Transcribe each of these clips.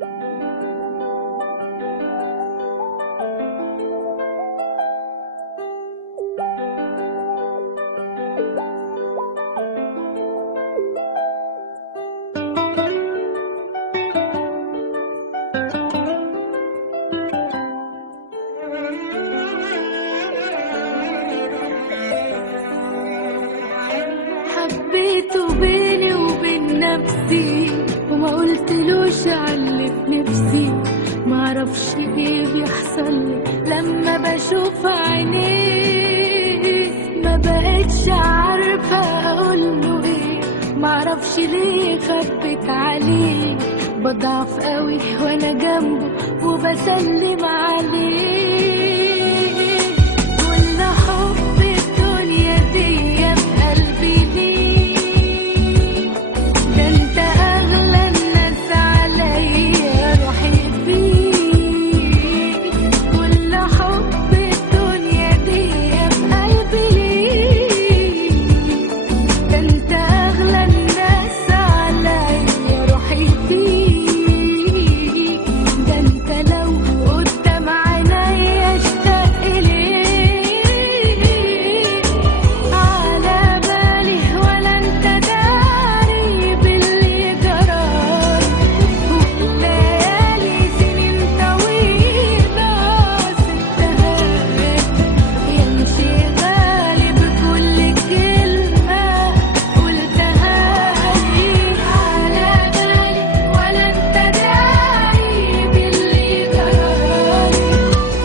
حبيته بيني وبين نفسي وما قلتلوش علي بنفسي، معرفش ايه بيحصلي لما بشوف عينيه، ما بقتش عارفة اقوله ايه، معرفش ليه خبت عليه، بضعف قوي وانا جنبه وبسلم عليه، كل حب الدنيا دي في قلبي ليه، ده انت اغلى الناس عليا روحي فيك، كل حب الدنيا دي في قلبي ليه، ده انت اغلى الناس عليا روحي فيك، ده انت لو قدام عينيا اشتاق اليك، على بالي ولا انت داري باللي جرالي، والليالي سنين طويلة سبتها يمشي غالي بكل كلمة قلتها لي، على بالي ولا انت داري باللي جرالي،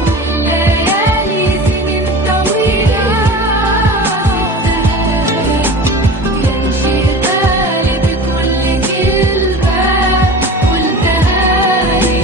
والليالي سنين طويلة سبتها يمشي غالي بكل كلمة قلتها لي.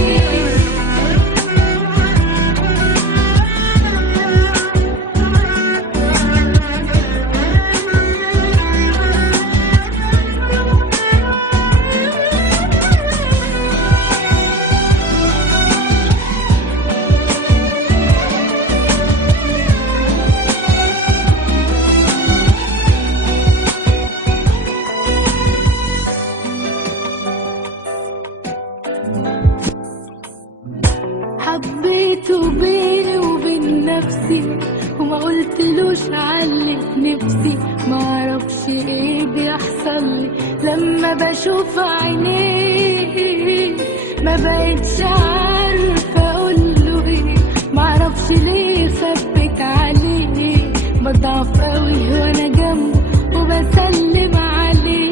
حبيته بيني وبين نفسي وما قلتلوش علي بنفسي، معرفش ايه بيحصلي لما بشوف عينيه، ما بقتش عارفة اقوله ايه، معرفش ليه خبت عليه، بضعف قوي وانا جنبه وبسلم عليه،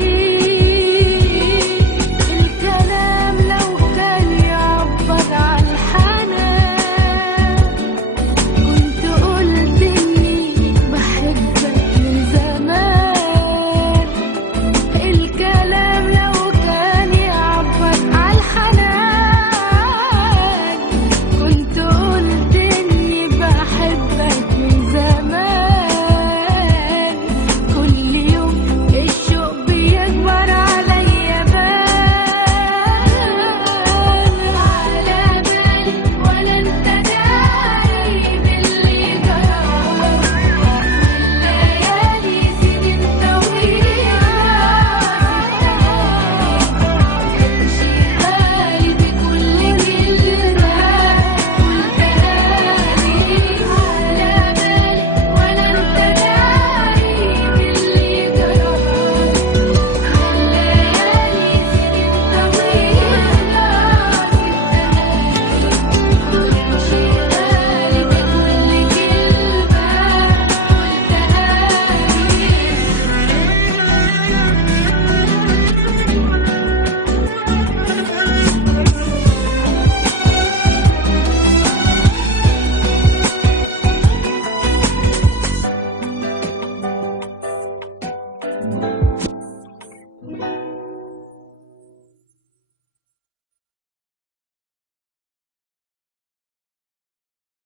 الكلام لو كان يعبر عن الحنان كنت قلت اني بحبك من زمان، الكلام لو كان يعبر عن الحنان كنت قلت اني بحبك من زمان، كل يوم الشوق بيكبر عليا بان، على بالي ولا انت داري باللي جرالي، والليالي سنين طويلة يمشي غالي بكل كلمة قلتها لي، على بالي ولا انت داري باللي جرالي، والليالي سنين طويلة يمشي غالي بكل كلمة قلتها لي.